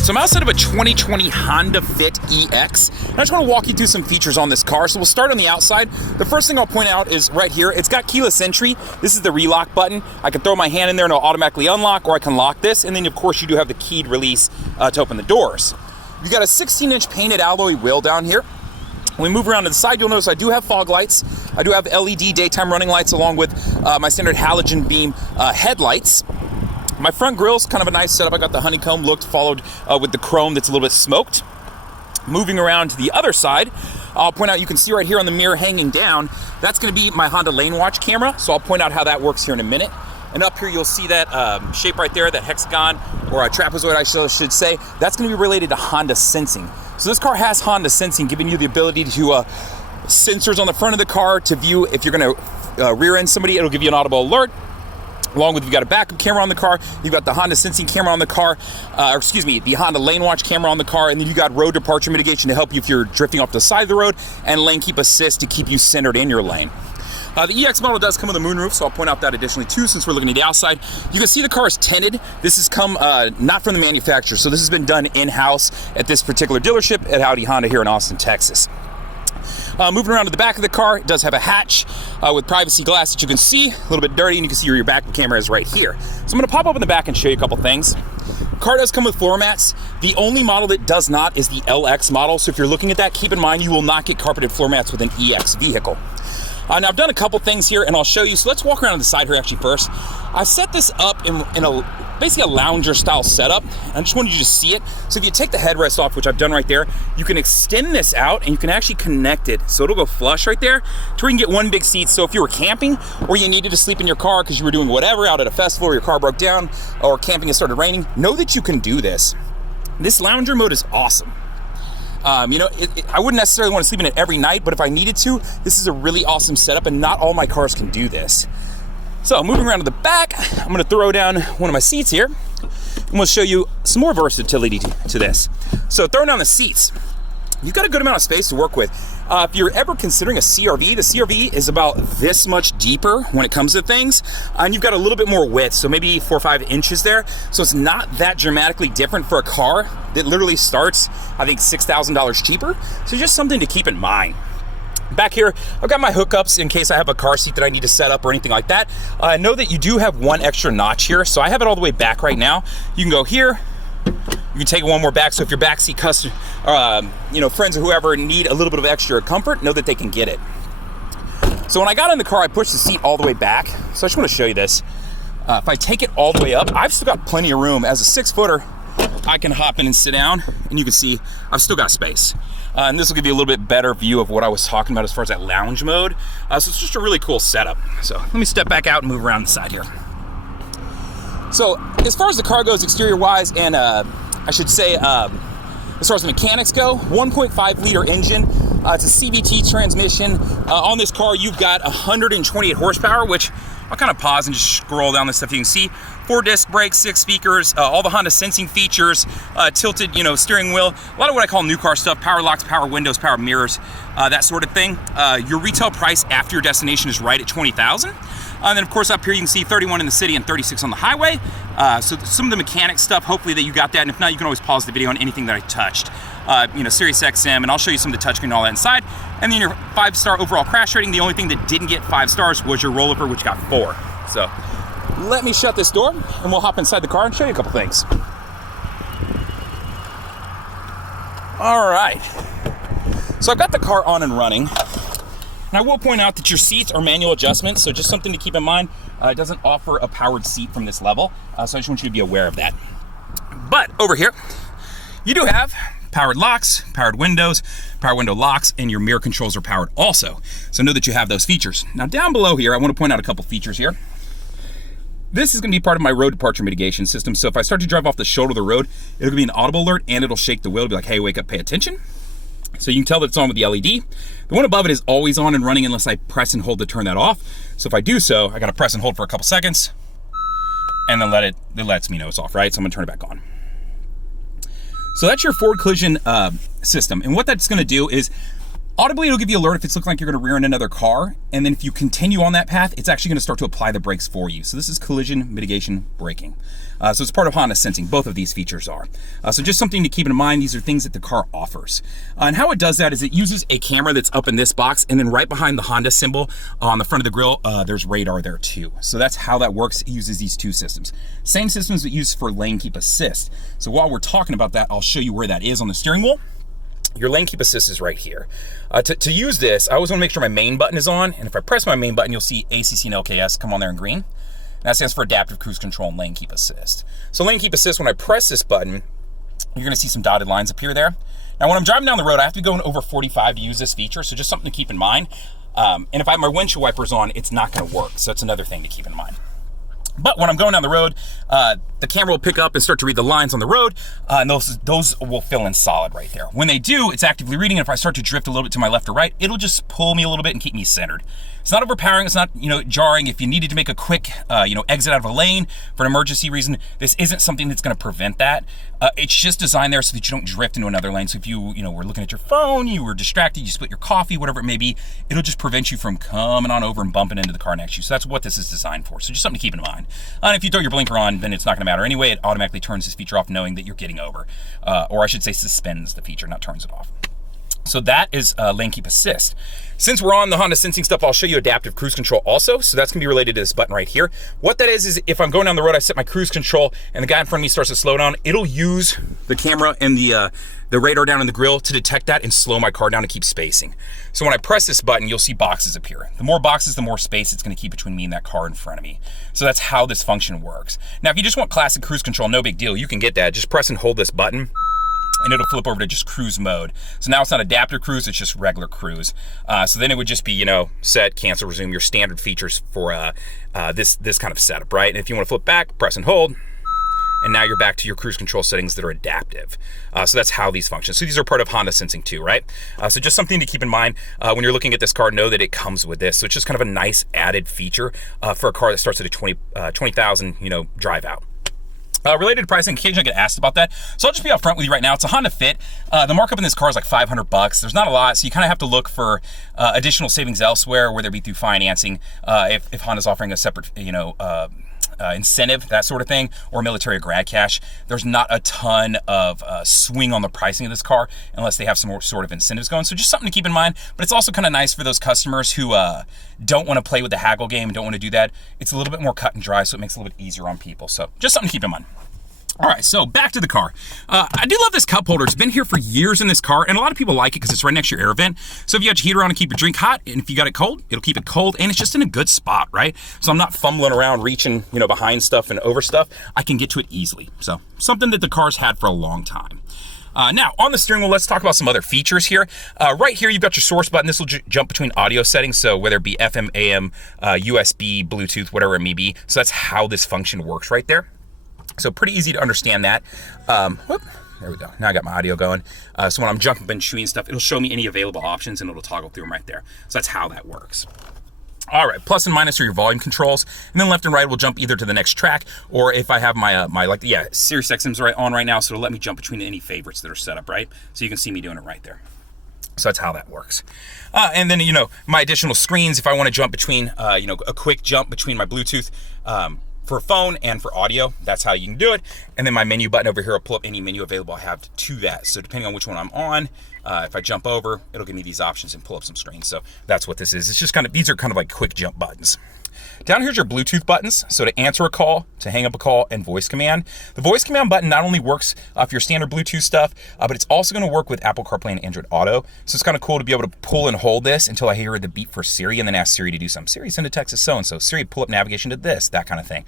right, so I'm outside of a 2020 Honda Fit EX, and I just want to walk you through some features on this car. So we'll start on the outside. The first thing I'll point out is right here, it's got keyless entry. This is the relock button. I can throw my hand in there and it'll automatically unlock, or I can lock this, and then of course you do have the keyed release to open the doors. You've got a 16-inch painted alloy wheel down here. When we move around to the side, you'll notice I do have fog lights. I do have LED daytime running lights along with my standard halogen beam headlights. My front grill's kind of a nice setup. I got the honeycomb look followed with the chrome that's a little bit smoked. Moving around to the other side, I'll point out, you can see right here on the mirror hanging down, that's going to be my Honda Lanewatch Camera. So I'll point out how that works here in a minute. And up here you'll see that shape right there, that hexagon, or a trapezoid I should say. That's going to be related to Honda Sensing. So this car has Honda Sensing, giving you the ability to sensors on the front of the car to view if you're going to rear end somebody. It'll give you an audible alert. Along with, you've got a backup camera on the car, you've got the Honda Sensing camera on the car, the Honda Lanewatch camera on the car, and then you got road departure mitigation to help you if you're drifting off the side of the road, and lane keep assist to keep you centered in your lane. The EX model does come with a moonroof, so I'll point out that additionally too, since we're looking at the outside. You can see the car is tinted. This has come not from the manufacturer, so this has been done in-house at this particular dealership at Audi Honda here in Austin, Texas. Moving around to the back of the car, it does have a hatch with privacy glass that you can see, a little bit dirty, and you can see where your backup camera is right here. So I'm going to pop up in the back and show you a couple things. Car does come with floor mats. The only model that does not is the LX model, so if you're looking at that, keep in mind you will not get carpeted floor mats with an EX vehicle. Now I've done a couple things here and I'll show you. So let's walk around to the side here actually first. I set this up in basically a lounger style setup. I just wanted you to see it. So if you take the headrest off, which I've done right there, you can extend this out and you can actually connect it. So it'll go flush right there to where you can get one big seat. So if you were camping or you needed to sleep in your car because you were doing whatever out at a festival or your car broke down or camping and started raining, know that you can do this. This lounger mode is awesome. I wouldn't necessarily want to sleep in it every night, but if I needed to, this is a really awesome setup, and not all my cars can do this. So moving around to the back, I'm going to throw down one of my seats here, and we'll show you some more versatility to this. So throwing down the seats, you've got a good amount of space to work with. If you're ever considering a CRV, the CRV is about this much deeper when it comes to things, and you've got a little bit more width, so maybe 4 or 5 inches there. So it's not that dramatically different for a car that literally starts, I think, $6,000 cheaper. So just something to keep in mind. Back here, I've got my hookups in case I have a car seat that I need to set up or anything like that. Know that you do have one extra notch here, so I have it all the way back right now. You can go here. You can take one more back, so if your backseat friends or whoever need a little bit of extra comfort, know that they can get it. So when I got in the car, I pushed the seat all the way back. So I just want to show you this. If I take it all the way up, I've still got plenty of room. As a 6-footer, I can hop in and sit down, and you can see I've still got space. And this will give you a little bit better view of what I was talking about as far as that lounge mode. So it's just a really cool setup. So let me step back out and move around the side here. So as far as the car goes exterior-wise, and I should say, as far as the mechanics go, 1.5 liter engine. It's a CVT transmission. On this car, you've got 128 horsepower, which I'll kind of pause and just scroll down this stuff. You can see 4 disc brakes, 6 speakers, all the Honda Sensing features, tilted, steering wheel, a lot of what I call new car stuff, power locks, power windows, power mirrors, that sort of thing. Your retail price after your destination is right at $20,000. And then of course up here you can see 31 in the city and 36 on the highway. So some of the mechanic stuff, hopefully that you got that, and if not, you can always pause the video on anything that I touched. Sirius XM, and I'll show you some of the touchscreen and all that inside. And then your 5-star overall crash rating. The only thing that didn't get 5 stars was your rollover, which got 4. So let me shut this door and we'll hop inside the car and show you a couple things. All right, so I've got the car on and running. And I will point out that your seats are manual adjustments, so just something to keep in mind. It doesn't offer a powered seat from this level, so I just want you to be aware of that. But over here, you do have powered locks, powered windows, power window locks, and your mirror controls are powered also. So know that you have those features. Now down below here, I want to point out a couple features here. This is going to be part of my road departure mitigation system, so if I start to drive off the shoulder of the road, it'll give me an audible alert and it'll shake the wheel to be like, hey, wake up, pay attention. So you can tell that it's on with the LED. The one above it is always on and running unless I press and hold to turn that off. So if I do so, I gotta press and hold for a couple seconds and then it lets me know it's off, right? So I'm gonna turn it back on. So that's your forward collision system. And what that's gonna do is Audibly, it'll give you an alert if it's looking like you're going to rear end another car, and then if you continue on that path, it's actually going to start to apply the brakes for you. So this is collision mitigation braking. So it's part of Honda sensing. Both of these features are. So just something to keep in mind. These are things that the car offers. And how it does that is it uses a camera that's up in this box, and then right behind the Honda symbol on the front of the grille, there's radar there too. So that's how that works. It uses these two systems. Same systems that use for lane keep assist. So while we're talking about that, I'll show you where that is on the steering wheel. Your lane keep assist is right here. To use this, I always want to make sure my main button is on, and if I press my main button, you'll see ACC and LKS come on there in green. That stands for Adaptive Cruise Control and Lane Keep Assist. So Lane Keep Assist, when I press this button, you're gonna see some dotted lines appear there. Now when I'm driving down the road, I have to be going over 45 to use this feature, so just something to keep in mind. And if I have my windshield wipers on, it's not gonna work, so that's another thing to keep in mind. But when I'm going down the road, the camera will pick up and start to read the lines on the road, and those will fill in solid right there. When they do, it's actively reading, and if I start to drift a little bit to my left or right, it'll just pull me a little bit and keep me centered. It's not overpowering, it's not, jarring. If you needed to make a quick, exit out of a lane for an emergency reason, this isn't something that's gonna prevent that. It's just designed there so that you don't drift into another lane. So if you, were looking at your phone, you were distracted, you split your coffee, whatever it may be, it'll just prevent you from coming on over and bumping into the car next to you. So that's what this is designed for. So just something to keep in mind. And if you throw your blinker on, then it's not gonna matter anyway. It automatically turns this feature off knowing that you're getting over. Or I should say suspends the feature, not turns it off. So that is Lane Keep Assist. Since we're on the Honda sensing stuff, I'll show you Adaptive Cruise Control also. So that's gonna be related to this button right here. What that is if I'm going down the road, I set my cruise control and the guy in front of me starts to slow down, it'll use the camera and the radar down in the grill to detect that and slow my car down to keep spacing. So when I press this button, you'll see boxes appear. The more boxes, the more space it's gonna keep between me and that car in front of me. So that's how this function works. Now, if you just want classic cruise control, no big deal, you can get that. Just press and hold this button, and it'll flip over to just cruise mode. So now it's not adaptive cruise, it's just regular cruise. So then it would just be, set, cancel, resume, your standard features for this kind of setup, right? And if you want to flip back, press and hold, and now you're back to your cruise control settings that are adaptive. So that's how these function. So these are part of Honda sensing too, right? So just something to keep in mind when you're looking at this car, know that it comes with this. So it's just kind of a nice added feature for a car that starts at a 20,000, drive out. Related to pricing, occasionally I get asked about that. So I'll just be upfront with you right now. It's a Honda Fit. The markup in this car is like $500. There's not a lot, so you kind of have to look for additional savings elsewhere, whether it be through financing, if Honda's offering a separate, incentive, that sort of thing, or military or grad cash. There's not a ton of swing on the pricing of this car unless they have some more sort of incentives going. So just something to keep in mind, but it's also kind of nice for those customers who don't want to play with the haggle game and don't want to do that. It's a little bit more cut and dry, so it makes it a little bit easier on people. So just something to keep in mind. All right, so back to the car. I do love this cup holder. It's been here for years in this car, and a lot of people like it because it's right next to your air vent. So if you got your heater on to keep your drink hot, and if you got it cold, it'll keep it cold, and it's just in a good spot, right? So I'm not fumbling around, reaching, behind stuff and over stuff. I can get to it easily. So something that the car's had for a long time. Now, on the steering wheel, let's talk about some other features here. Right here, you've got your source button. This will jump between audio settings, so whether it be FM, AM, USB, Bluetooth, whatever it may be. So that's how this function works right there. So pretty easy to understand that. There we go. Now I got my audio going. So when I'm jumping between stuff, it'll show me any available options and it'll toggle through them right there. So that's how that works. All right, plus and minus are your volume controls, and then left and right will jump either to the next track, or if I have my Sirius XM's on right now, so it'll let me jump between any favorites that are set up, right? So you can see me doing it right there. So that's how that works. And then, my additional screens, if I want to jump between, a quick jump between my Bluetooth for phone and for audio, that's how you can do it. And then my menu button over here will pull up any menu available I have to that. So depending on which one I'm on, if I jump over, it'll give me these options and pull up some screens. So that's what this is. It's just these are kind of like quick jump buttons. Down here's your Bluetooth buttons. So to answer a call, to hang up a call, and voice command. The voice command button not only works for your standard Bluetooth stuff, but it's also going to work with Apple CarPlay and Android Auto. So it's kind of cool to be able to pull and hold this until I hear the beep for Siri, and then ask Siri to do something. Siri, send a text to so-and-so. Siri, pull up navigation to this, that kind of thing.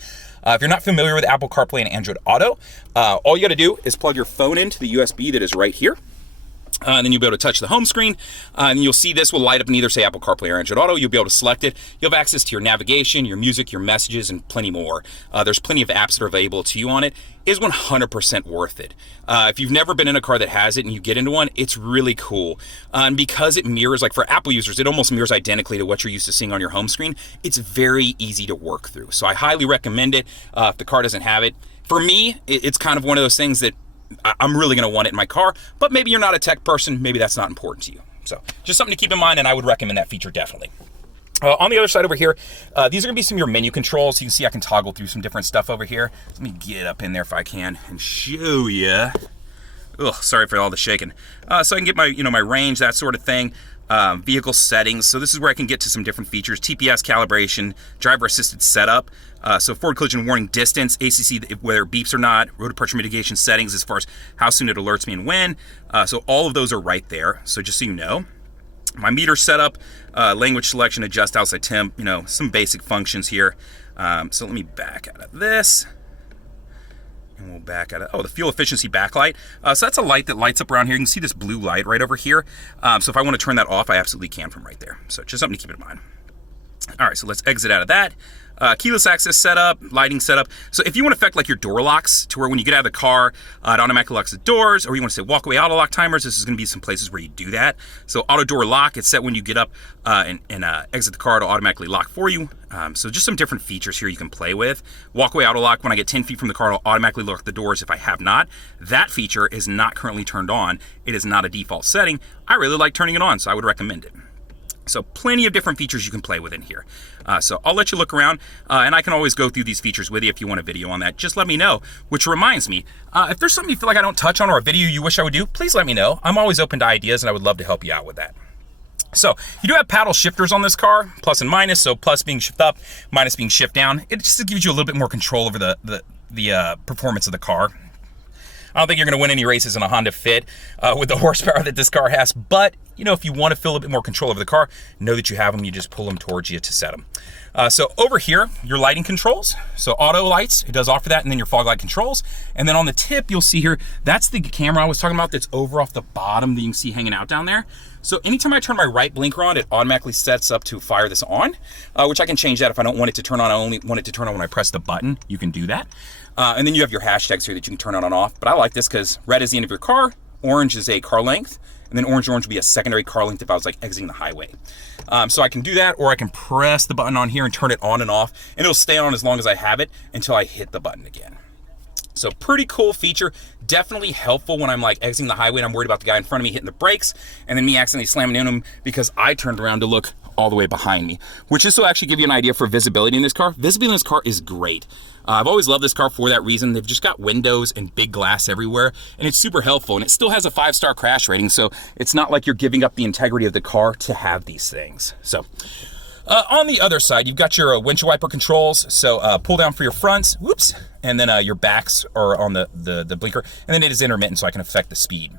If you're not familiar with Apple CarPlay and Android Auto, all you got to do is plug your phone into the USB that is right here. And then you'll be able to touch the home screen, and you'll see this will light up and either say Apple CarPlay or Android Auto. You'll be able to select it. You'll have access to your navigation, your music, your messages, and plenty more. There's plenty of apps that are available to you on it. It's 100% worth it. If you've never been in a car that has it and you get into one, it's really cool. And because it mirrors, like for Apple users, it almost mirrors identically to what you're used to seeing on your home screen. It's very easy to work through. So I highly recommend it if the car doesn't have it. For me, it's kind of one of those things that I'm really going to want it in my car, but maybe you're not a tech person. Maybe that's not important to you. So just something to keep in mind, and I would recommend that feature definitely. On the other side over here, these are going to be some of your menu controls. You can see I can toggle through some different stuff over here. Let me get up in there if I can and show you. Ugh, sorry for all the shaking. So I can get my, my range, that sort of thing. Vehicle settings. So this is where I can get to some different features. TPS calibration, driver assisted setup. So forward collision warning distance, ACC, whether it beeps or not, road departure mitigation settings as far as how soon it alerts me and when. So all of those are right there. So just so you know. My meter setup, language selection, adjust outside temp, some basic functions here. So let me back out of this. And we'll back out of, the fuel efficiency backlight. So that's a light that lights up around here. You can see this blue light right over here. So if I want to turn that off, I absolutely can from right there. So just something to keep in mind. All right, so let's exit out of that. Keyless access setup, lighting setup. So if you want to affect like your door locks to where when you get out of the car, it automatically locks the doors, or you want to say walk away auto lock timers, this is going to be some places where you do that. So auto door lock, it's set when you get up and exit the car, it'll automatically lock for you. So just some different features here you can play with. Walk away auto lock, when I get 10 feet from the car, it'll automatically lock the doors if I have not. That feature is not currently turned on. It is not a default setting. I really like turning it on, so I would recommend it. So plenty of different features you can play with in here. So I'll let you look around, and I can always go through these features with you if you want a video on that. Just let me know. Which reminds me, if there's something you feel like I don't touch on or a video you wish I would do, please let me know. I'm always open to ideas, and I would love to help you out with that. So you do have paddle shifters on this car, plus and minus. So plus being shift up, minus being shift down. It just gives you a little bit more control over the performance of the car. I don't think you're going to win any races in a Honda Fit with the horsepower that this car has, but if you want to feel a bit more control over the car, know that you have them. You just pull them towards you to set them. So over here, your lighting controls. So auto lights, it does offer that, and then your fog light controls. And then on the tip, you'll see here, that's the camera I was talking about that's over off the bottom that you can see hanging out down there. So anytime I turn my right blinker on, it automatically sets up to fire this on, which I can change that if I don't want it to turn on. I only want it to turn on when I press the button. You can do that. And then you have your hashtags here that you can turn on and off. But I like this because red is the end of your car, orange is a car length, and then orange would be a secondary car length if I was like exiting the highway. So I can do that, or I can press the button on here and turn it on and off, and it'll stay on as long as I have it until I hit the button again. So pretty cool feature, definitely helpful when I'm like exiting the highway and I'm worried about the guy in front of me hitting the brakes and then me accidentally slamming into him because I turned around to look all the way behind me, which is to actually give you an idea for visibility in this car. Visibility in this car is great. I've always loved this car for that reason. They've just got windows and big glass everywhere, and it's super helpful, and it still has a 5-star crash rating, so it's not like you're giving up the integrity of the car to have these things. So on the other side, you've got your windshield wiper controls. So pull down for your fronts, whoops, and then your backs are on the blinker, and then it is intermittent, so I can affect the speed.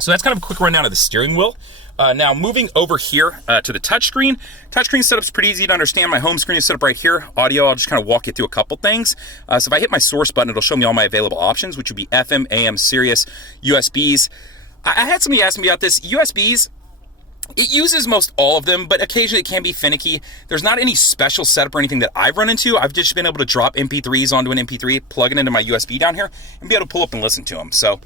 So that's kind of a quick rundown of the steering wheel. Now moving over here to the touchscreen. Touchscreen setup's pretty easy to understand. My home screen is set up right here. Audio, I'll just kind of walk you through a couple things. So if I hit my source button, it'll show me all my available options, which would be FM, AM, Sirius, USBs. I had somebody ask me about this. USBs, it uses most all of them, but occasionally it can be finicky. There's not any special setup or anything that I've run into. I've just been able to drop MP3s onto an MP3, plug it into my USB down here, and be able to pull up and listen to them. So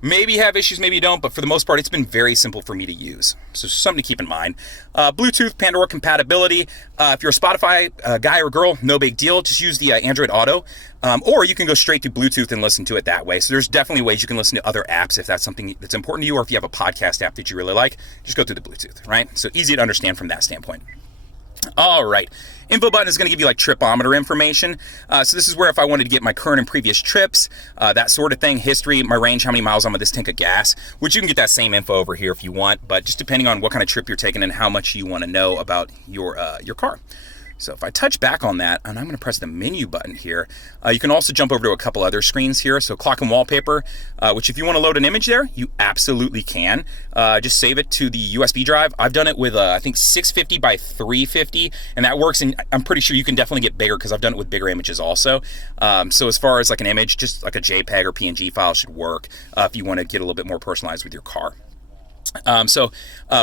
maybe you have issues, maybe you don't, but for the most part, it's been very simple for me to use. So something to keep in mind. Bluetooth, Pandora compatibility. If you're a Spotify guy or girl, no big deal. Just use the Android Auto. Or you can go straight to Bluetooth and listen to it that way. So there's definitely ways you can listen to other apps if that's something that's important to you, or if you have a podcast app that you really like, just go through the Bluetooth, right? So easy to understand from that standpoint. All right. Info button is going to give you like tripometer information. So this is where if I wanted to get my current and previous trips, that sort of thing, history, my range, how many miles I'm on this tank of gas, which you can get that same info over here if you want, but just depending on what kind of trip you're taking and how much you want to know about your car. So if I touch back on that, and I'm going to press the menu button here, you can also jump over to a couple other screens here. So clock and wallpaper, which if you want to load an image there, you absolutely can. Just save it to the USB drive. I've done it with, I think, 650 by 350, and that works. And I'm pretty sure you can definitely get bigger because I've done it with bigger images also. So as far as like an image, just like a JPEG or PNG file should work if you want to get a little bit more personalized with your car.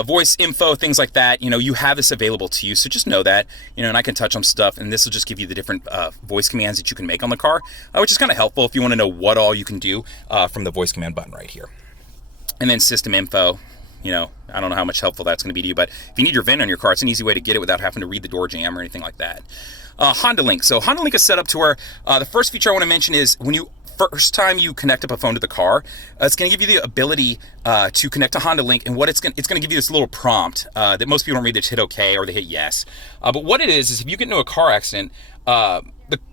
Voice info, things like that, you have this available to you, so just know that, and I can touch on stuff, and this will just give you the different voice commands that you can make on the car, which is kind of helpful if you want to know what all you can do from the voice command button right here. And then system info, I don't know how much helpful that's going to be to you, but if you need your VIN on your car, it's an easy way to get it without having to read the door jamb or anything like that. Honda Link. So Honda Link is set up to where the first feature I want to mention is when you first time you connect up a phone to the car, it's going to give you the ability to connect to Honda Link, and what it's going to give you this little prompt that most people don't read. They just hit OK or they hit yes. But what it is if you get into a car accident,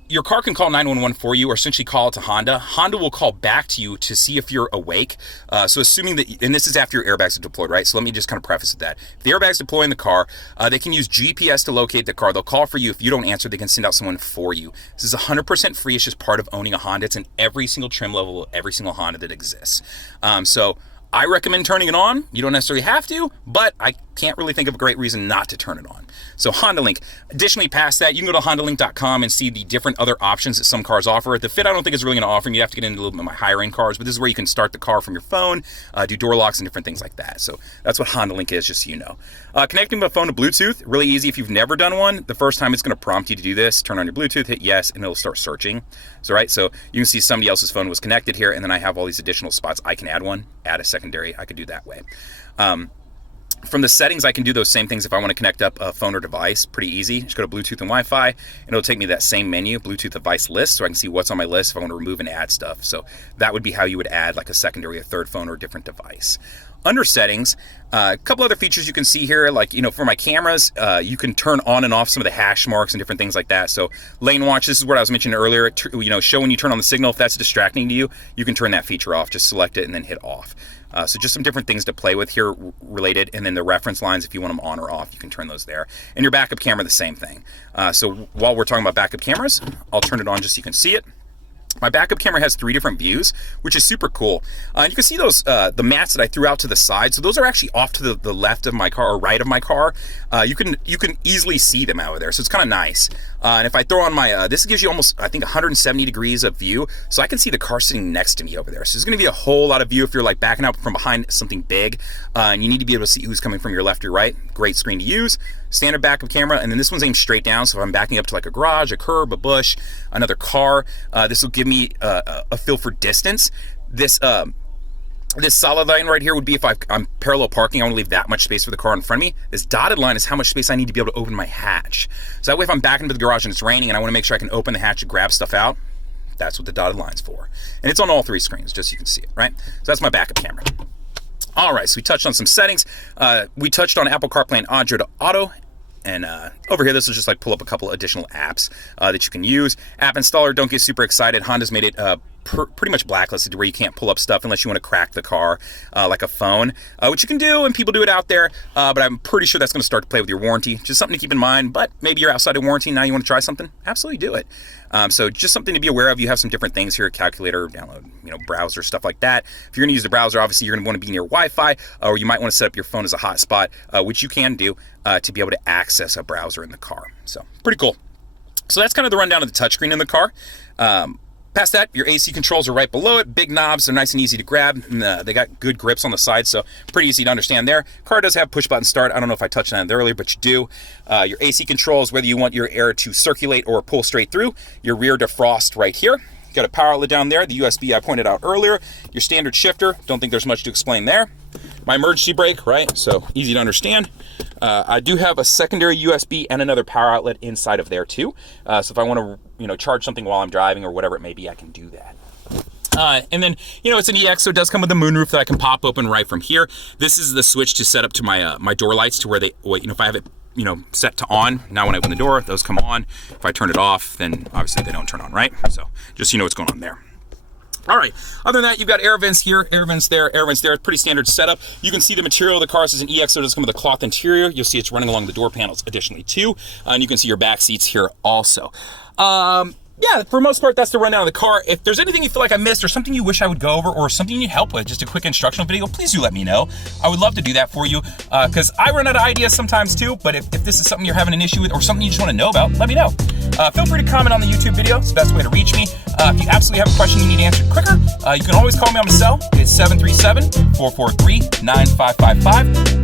your car can call 911 for you, or essentially call it to Honda. Honda will call back to you to see if you're awake. So assuming that, and this is after your airbags are deployed, right? So let me just kind of preface with that. If the airbags deploy in the car, they can use GPS to locate the car. They'll call for you. If you don't answer, they can send out someone for you. This is 100% free. It's just part of owning a Honda. It's in every single trim level of every single Honda that exists. So I recommend turning it on. You don't necessarily have to, but I can't really think of a great reason not to turn it on. So Honda Link. Additionally, past that, you can go to HondaLink.com and see the different other options that some cars offer. The Fit I don't think is really going to offer. You have to get into a little bit of my higher end cars, but this is where you can start the car from your phone, do door locks and different things like that. So that's what Honda Link is, just so you know. Connecting my phone to Bluetooth, really easy. If you've never done one, the first time it's going to prompt you to do this. Turn on your Bluetooth, hit yes, and it'll start searching. So you can see somebody else's phone was connected here, and then I have all these additional spots. I can add one, add a secondary. I could do that way. From the settings, I can do those same things if I want to connect up a phone or device. Pretty easy. Just go to Bluetooth and Wi-Fi, and it'll take me to that same menu, Bluetooth device list, so I can see what's on my list if I want to remove and add stuff. So that would be how you would add like a secondary, a third phone, or a different device. Under settings, a couple other features you can see here, like, for my cameras, you can turn on and off some of the hash marks and different things like that. So Lanewatch, this is what I was mentioning earlier, show when you turn on the signal. If that's distracting to you, you can turn that feature off. Just select it and then hit off. So just some different things to play with here related, and then the reference lines, if you want them on or off, you can turn those there. And your backup camera, the same thing. So while we're talking about backup cameras, I'll turn it on just so you can see it. My backup camera has 3 different views, which is super cool. And you can see those, the mats that I threw out to the side. So those are actually off to the left of my car or right of my car. You can easily see them out of there. So it's kind of nice. And if I throw on my, this gives you almost, I think, 170 degrees of view. So I can see the car sitting next to me over there. So there's going to be a whole lot of view if you're like backing up from behind something big. And you need to be able to see who's coming from your left or your right. Great screen to use. Standard backup camera. And then this one's aimed straight down. So if I'm backing up to like a garage, a curb, a bush, another car, this will give me a feel for distance. This solid line right here would be if I'm parallel parking. I want to leave that much space for the car in front of me. This dotted line is how much space I need to be able to open my hatch. So that way if I'm backing into the garage and it's raining and I want to make sure I can open the hatch and grab stuff out, that's what the dotted line's for. And it's on all 3 screens, just so you can see it, right? So that's my backup camera. All right, so we touched on some settings. We touched on Apple CarPlay and Android Auto. And over here, this is just like pull up a couple additional apps that you can use. App installer, don't get super excited. Honda's made it pretty much blacklisted to where you can't pull up stuff unless you want to crack the car like a phone, which you can do, and people do it out there. But I'm pretty sure that's going to start to play with your warranty. Just something to keep in mind. But maybe you're outside of warranty, now you want to try something? Absolutely do it. So just something to be aware of. You have some different things here, calculator, download, browser, stuff like that. If you're going to use the browser, obviously you're going to want to be near Wi-Fi, or you might want to set up your phone as a hotspot, which you can do to be able to access a browser in the car. So pretty cool. So that's kind of the rundown of the touchscreen in the car. Past that, your AC controls are right below it. Big knobs, they're nice and easy to grab. And, they got good grips on the side, so pretty easy to understand there. Car does have push button start. I don't know if I touched on it earlier, but you do. Your AC controls, whether you want your air to circulate or pull straight through. Your rear defrost right here. Got a power outlet down there. The USB I pointed out earlier. Your standard shifter. Don't think there's much to explain there. My emergency brake, right? So easy to understand. I do have a secondary USB and another power outlet inside of there too. So if I want to, charge something while I'm driving or whatever it may be, I can do that. And then, it's an EX, so it does come with a moonroof that I can pop open right from here. This is the switch to set up to my my door lights to where they, if I have it, set to on. Now when I open the door, those come on. If I turn it off, then obviously they don't turn on, right? So just so you know what's going on there. All right, other than that, you've got air vents here, air vents there, air vents there. Pretty standard setup. You can see the material of the car. This is an EX, so it does come with a cloth interior. You'll see it's running along the door panels additionally too. And you can see your back seats here also. Yeah, for the most part, that's the rundown of the car. If there's anything you feel like I missed or something you wish I would go over or something you need help with, just a quick instructional video, please do let me know. I would love to do that for you because I run out of ideas sometimes too, but if this is something you're having an issue with or something you just want to know about, let me know. Feel free to comment on the YouTube video. It's the best way to reach me. If you absolutely have a question you need answered quicker, you can always call me on my cell. It's 737-443-9555.